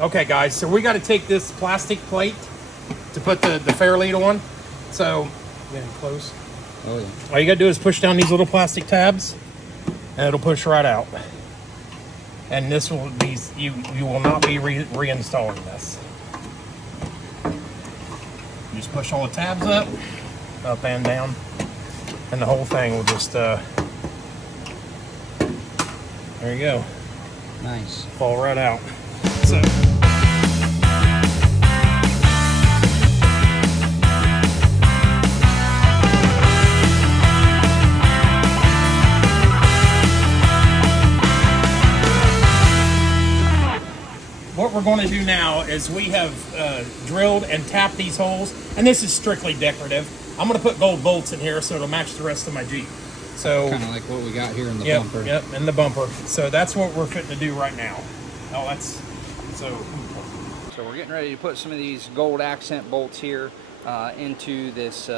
Okay, guys, so we got to take this plastic plate to put the Fairlead on. So, getting close. Oh, yeah. All you got to do is push down these little plastic tabs, and it'll push right out. And this will be, you will not be reinstalling this. You just push all the tabs up and down, and the whole thing will just, there you go. Nice. Fall right out. So. What we're going to do now is we have drilled and tapped these holes, and this is strictly decorative. I'm going to put gold bolts in here so it'll match the rest of my Jeep. So kind of like what we got here in the bumper. Yep, in the bumper. So that's what we're fitting to do right now. Oh, that's so we're getting ready to put some of these gold accent bolts here into this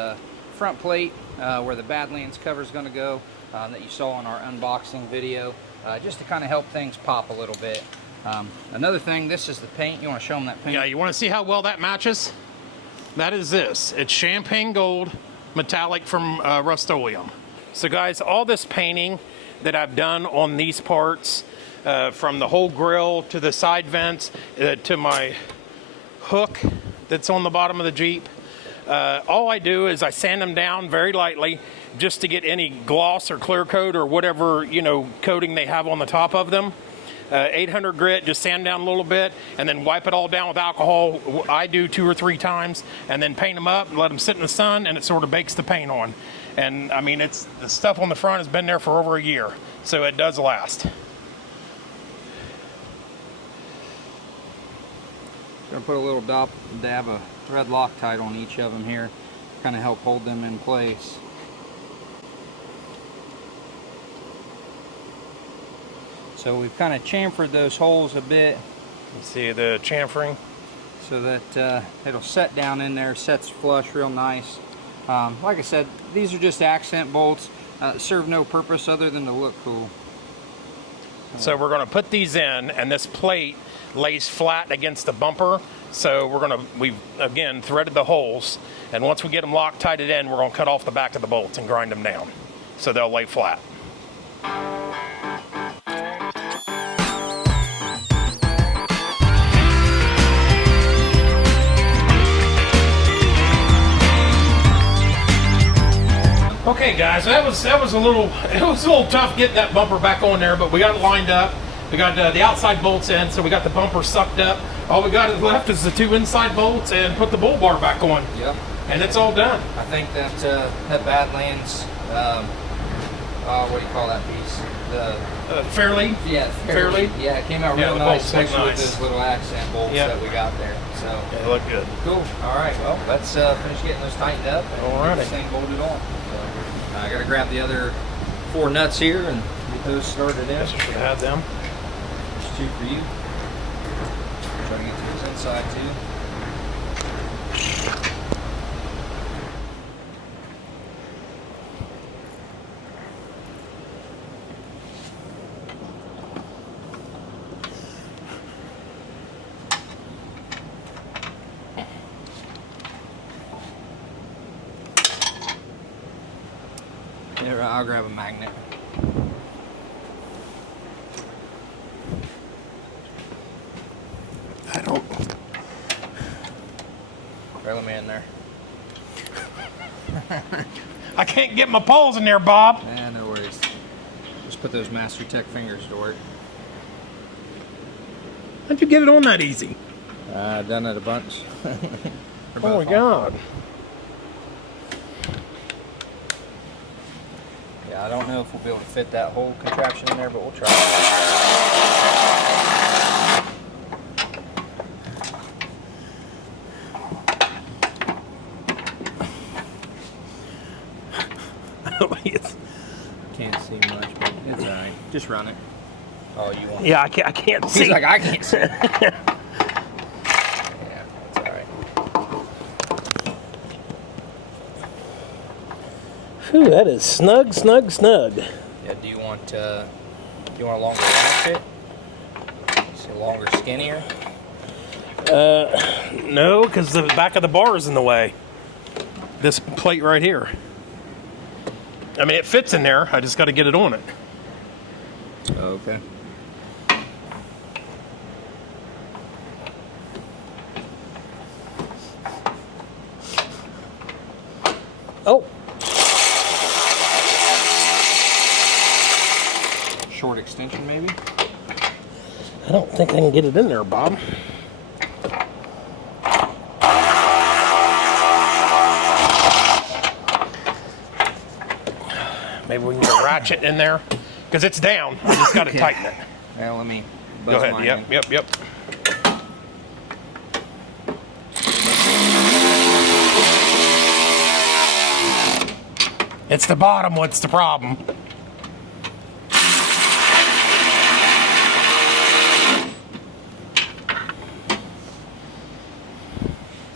front plate where the Badlands cover is going to go that you saw in our unboxing video, just to kind of help things pop a little bit. Another thing, this is the paint. You want to show them that paint? Yeah, you want to see how well that matches? That is this. It's champagne gold metallic from Rust-Oleum. So guys, all this painting that I've done on these parts, from the whole grill to the side vents to my hook that's on the bottom of the Jeep, all I do is I sand them down very lightly just to get any gloss or clear coat or whatever, you know, coating they have on the top of them. 800 grit, just sand down a little bit and then wipe it all down with alcohol. I do 2 or 3 times, and then paint them up and let them sit in the sun, and it sort of bakes the paint on. And I mean, it's the stuff on the front has been there for over a year, so it does last. Gonna put a little dab of red Loctite on each of them here, kind of help hold them in place. So we've kind of chamfered those holes a bit. You see the chamfering? So that it'll set down in there, sets flush real nice. Like I said, these are just accent bolts, serve no purpose other than to look cool. So we're going to put these in, and this plate lays flat against the bumper. So we've again threaded the holes, and once we get them Loctited in, we're going to cut off the back of the bolts and grind them down so they'll lay flat. Okay, guys, it was a little tough getting that bumper back on there, but we got it lined up. We got the outside bolts in, so we got the bumper sucked up. All we got left is the 2 inside bolts and put the bull bar back on. Yep. And it's all done. I think that that Badlands, what do you call that piece? The Fairlead? Yeah, Fairlead? Yeah, it came out real nice, especially with those little accent bolts that we got there. So yeah, they look good. Cool. All right, well, let's finish getting those tightened up and get this thing bolted on. So, I gotta grab the other 4 nuts here and get those started in. Yes, you should have them. There's 2 for you. Try to get those inside too. Here, I'll grab a magnet. I don't. Reel them in there. I can't get my paws in there, Bob. Yeah, no worries. Just put those Master Tech fingers to work. How'd you get it on that easy? I've done it a bunch. Oh my God. Yeah, I don't know if we'll be able to fit that whole contraption in there, but we'll try. Can't see much, but it's alright. Just run it. Oh, you want? Yeah, I can't see. He's like, I can't see. Yeah, it's alright. Whew, that is snug, snug, snug. Yeah. Do you want a longer ratchet? Is it longer, skinnier? No, because the back of the bar is in the way. This plate right here. I mean, it fits in there. I just got to get it on it. Okay. Oh. Short extension, maybe? I don't think I can get it in there, Bob. Maybe we can get a ratchet in there, because it's down. I just got to tighten it. Now let me Go buzz ahead. mine Yep, in. yep. It's the bottom. What's the problem?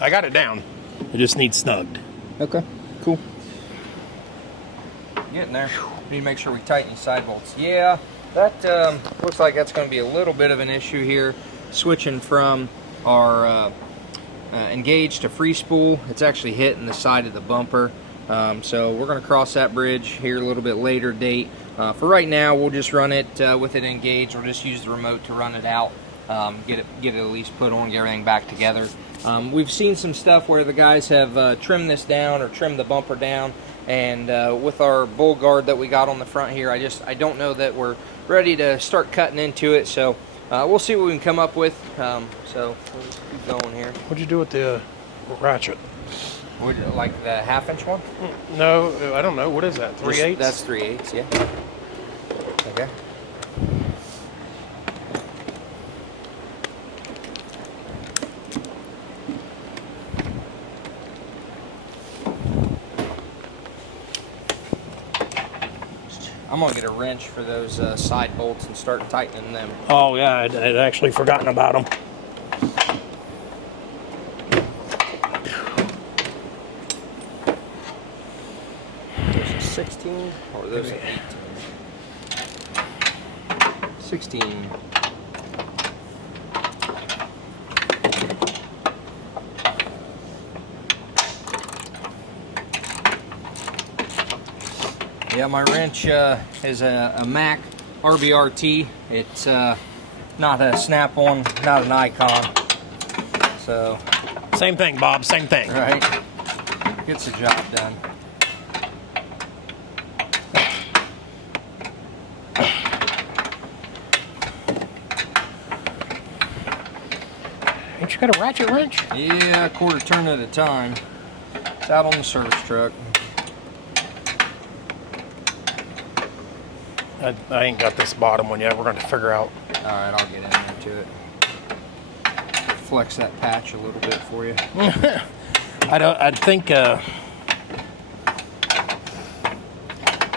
I got it down. It just needs snugged. Okay, cool. Getting there. We need to make sure we tighten these side bolts. Yeah, that looks like that's going to be a little bit of an issue here. Switching from our engage to free spool, it's actually hitting the side of the bumper. So we're going to cross that bridge here a little bit later date. For right now, we'll just run it with it engaged. We'll just use the remote to run it out, get it at least put on, get everything back together. We've seen some stuff where the guys have trimmed this down or trimmed the bumper down, and with our bull guard that we got on the front here, I don't know that we're ready to start cutting into it. So we'll see what we can come up with. So we'll just keep going here. What'd you do with the ratchet? Like the 1/2 inch one? No, I don't know. What is that? 3/8? That's 3/8, yeah. Okay. I'm gonna get a wrench for those side bolts and start tightening them. Oh yeah, I'd actually forgotten about them. There's a 16 or there's an 18. 16. Yeah, my wrench is a Mac RBRT. It's not a snap-on, not an icon. So, Same thing, Bob. Same thing. right, gets the job done. Ain't you got a ratchet wrench? Yeah, a quarter turn at a time. It's out on the service truck. I ain't got this bottom one yet. We're going to figure out. All right, I'll get in there to it. Flex that patch a little bit for you. I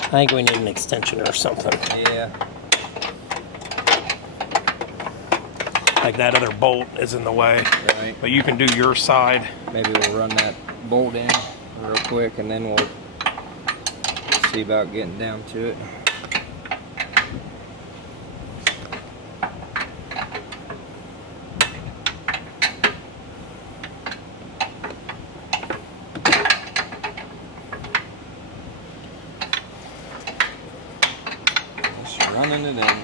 think we need an extension or something. Yeah. Like that other bolt is in the way. Right. But you can do your side. Maybe we'll run that bolt in real quick, and then we'll see about getting down to it. Just running it in.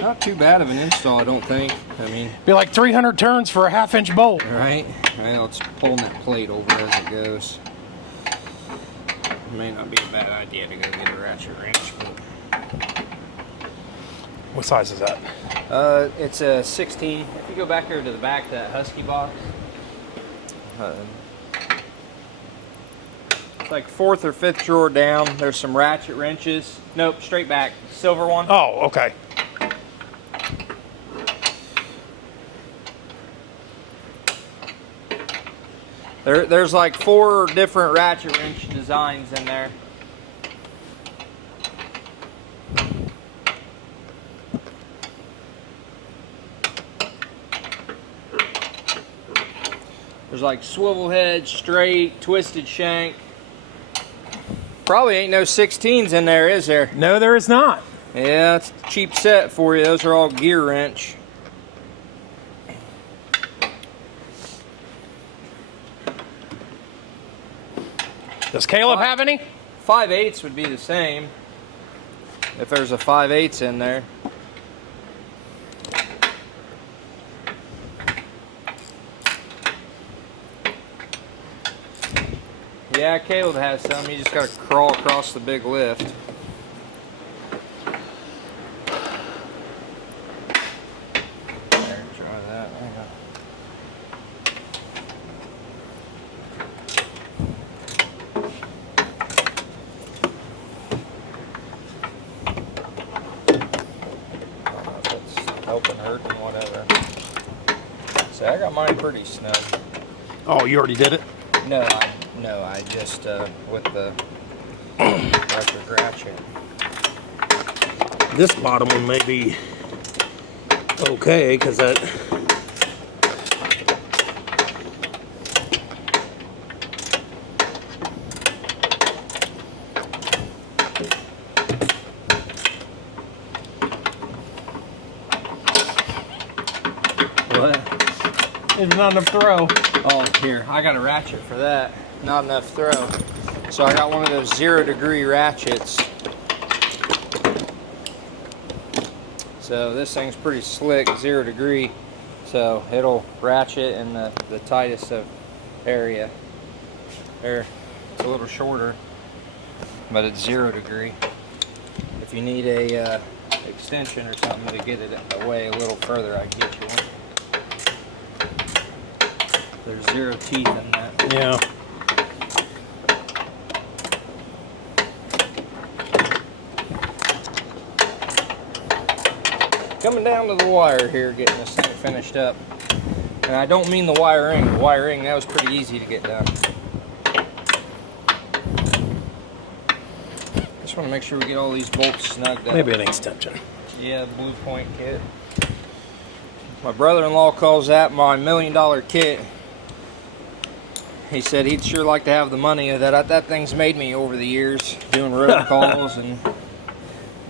Not too bad of an install, I don't think. I mean, Be like 300 turns for a 1/2 inch bolt. right? Well, it's pulling that plate over as it goes. It may not be a bad idea to go get a ratchet wrench, but What size is that? it's a 16. If you go back here to the back, that Husky box. It's like 4th or 5th drawer down. There's some ratchet wrenches. Nope, straight back. Silver one. Oh, okay. There's like 4 different ratchet wrench designs in there. There's like swivel head, straight, twisted shank. Probably ain't no 16s in there, is there? No, there is not. Yeah, it's a cheap set for you. Those are all gear wrench. Does Caleb have any? 5/8 would be the same if there's a 5/8 in there. Yeah, Caleb has some. You just got to crawl across the big lift. There, try that. There you go. Helping, hurting, whatever. See, I got mine pretty snug. Oh, you already did it? No, I just with the electric ratchet. This bottom one may be okay, because that... There's not enough throw. Oh, here, I got a ratchet for that. Not enough throw. So I got one of those 0-degree ratchets. So this thing's pretty slick, 0-degree. So it'll ratchet in the tightest of area. There, it's a little shorter, but it's 0-degree. If you need a extension or something to get it away a little further, I can get you one. There's 0 teeth in that. Yeah. Coming down to the wire here, getting this thing finished up. And I don't mean the wiring. The wiring, that was pretty easy to get done. Just want to make sure we get all these bolts snugged up. Maybe an extension. Yeah, the Blue Point kit. My brother-in-law calls that my $1 million kit. He said he'd sure like to have the money that thing's made me over the years, doing road calls, and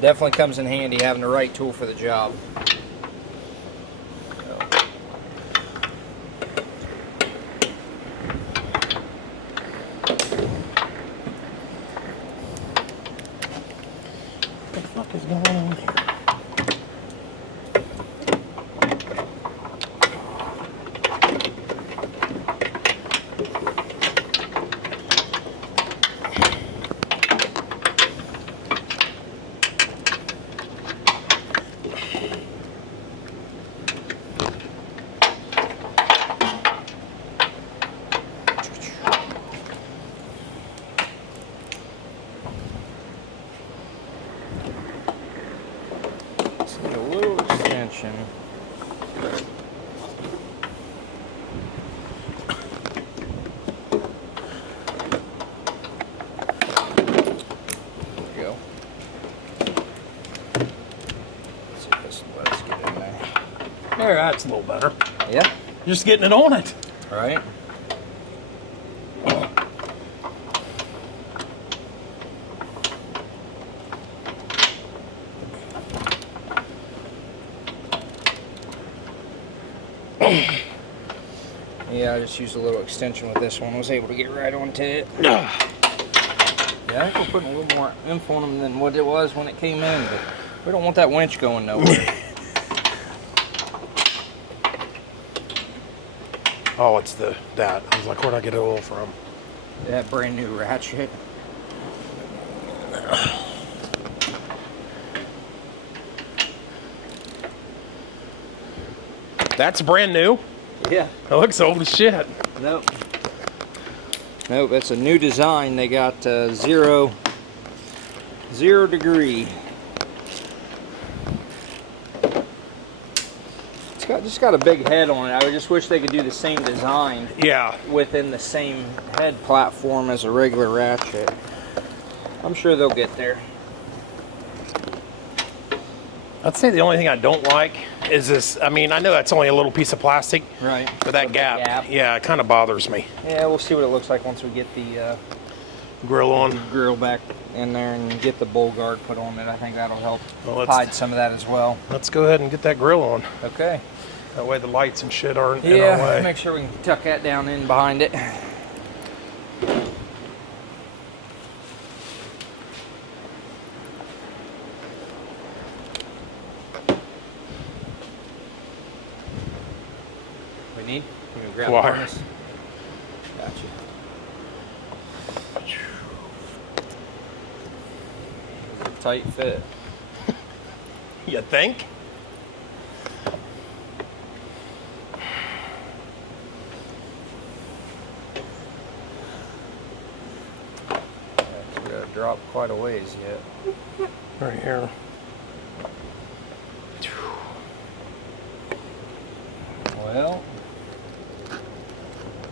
definitely comes in handy having the right tool for the job. What the fuck is going on here? Need a little extension. There we go. Let's see if this will let us get in there. There, that's a little better. Yeah, Just getting it on it. right. Yeah, I just used a little extension with this one. I was able to get right onto it. Yeah, I think we're putting a little more oomph on them than what it was when it came in, but we don't want that winch going nowhere. Oh, it's that. I was like, where'd I get oil from? That brand new ratchet. That's brand new. Yeah. It looks old as shit. Nope. Nope, that's a new design. They got 0 degree. It's just got a big head on it. I just wish they could do the same design. Yeah. Within the same head platform as a regular ratchet. I'm sure they'll get there. I'd say the only thing I don't like is this. I mean, I know that's only a little piece of plastic. Right. But that gap, yeah, it kind of bothers me. Yeah, we'll see what it looks like once we get the grill on. Grill back in there and get the bowl guard put on it. I think that'll help Well, hide some of that as well. Let's go ahead and get that grill on. Okay. That way the lights and shit aren't in our way. Make sure we can tuck that down in behind it. We need? You can grab the Wire. harness. Gotcha. It's a tight fit. You think? It's gonna drop quite a ways yet. Right here. Well,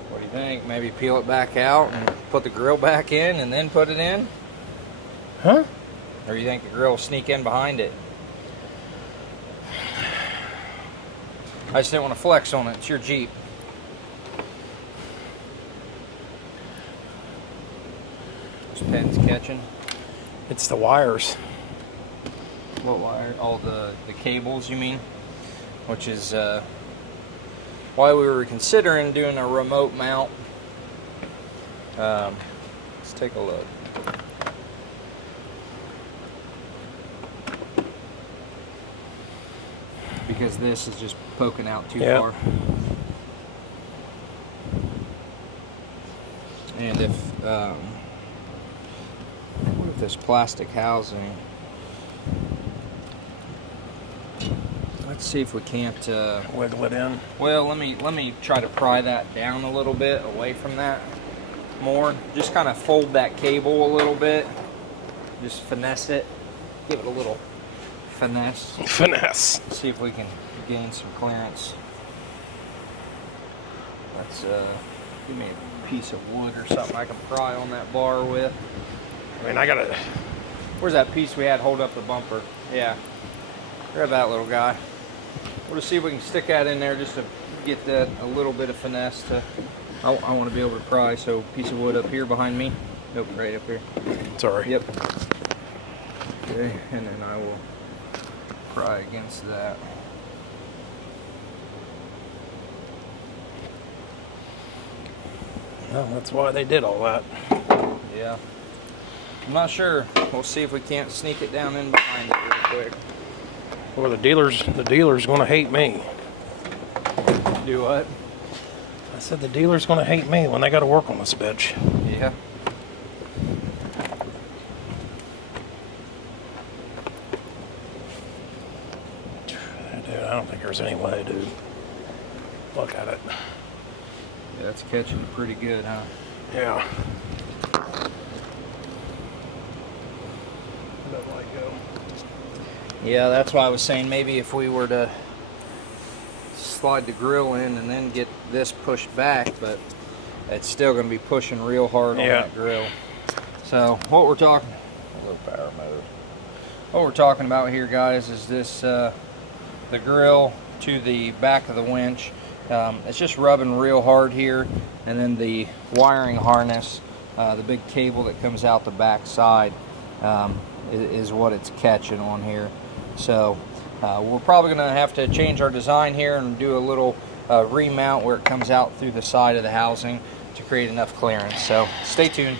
what do you think? Maybe peel it back out and put the grill back in and then put it in? Huh? Or you think the grill will sneak in behind it? I just didn't want to flex on it. It's your Jeep. This pen's catching. It's the wires. What wire? All the cables, you mean? Which is why we were considering doing a remote mount. Let's take a look. Because this is just poking out too far. And if what if this plastic housing? Let's see if we can't Wiggle it in. well, let me try to pry that down a little bit away from that more. Just kind of fold that cable a little bit. Just finesse it. Give it a little finesse. Finesse. See if we can gain some clearance. Let's give me a piece of wood or something I can pry on that bar with. I mean, I gotta. Where's that piece we had hold up the bumper? Yeah. Grab that little guy. We'll just see if we can stick that in there just to get that a little bit of finesse to. I want to be able to pry, so piece of wood up here behind me. Nope, right up here. Sorry. Yep. Okay, and then I will pry against that. Well, that's why they did all that. Yeah. I'm not sure. We'll see if we can't sneak it down in behind it real quick. Well, the dealer's gonna hate me. Do what? I said the dealer's gonna hate me when they gotta work on this bitch. Yeah. Dude, I don't think there's any way, dude. Look at it. Yeah, that's catching pretty good, huh? Yeah. Yeah, that's why I was saying maybe if we were to slide the grill in and then get this pushed back, but it's still going to be pushing real hard on that grill. So what we're talking, a little power motor. What we're talking about here, guys, is this the grill to the back of the winch. It's just rubbing real hard here, and then the wiring harness, the big cable that comes out the back side, is what it's catching on here. So we're probably going to have to change our design here and do a little remount where it comes out through the side of the housing to create enough clearance. So stay tuned.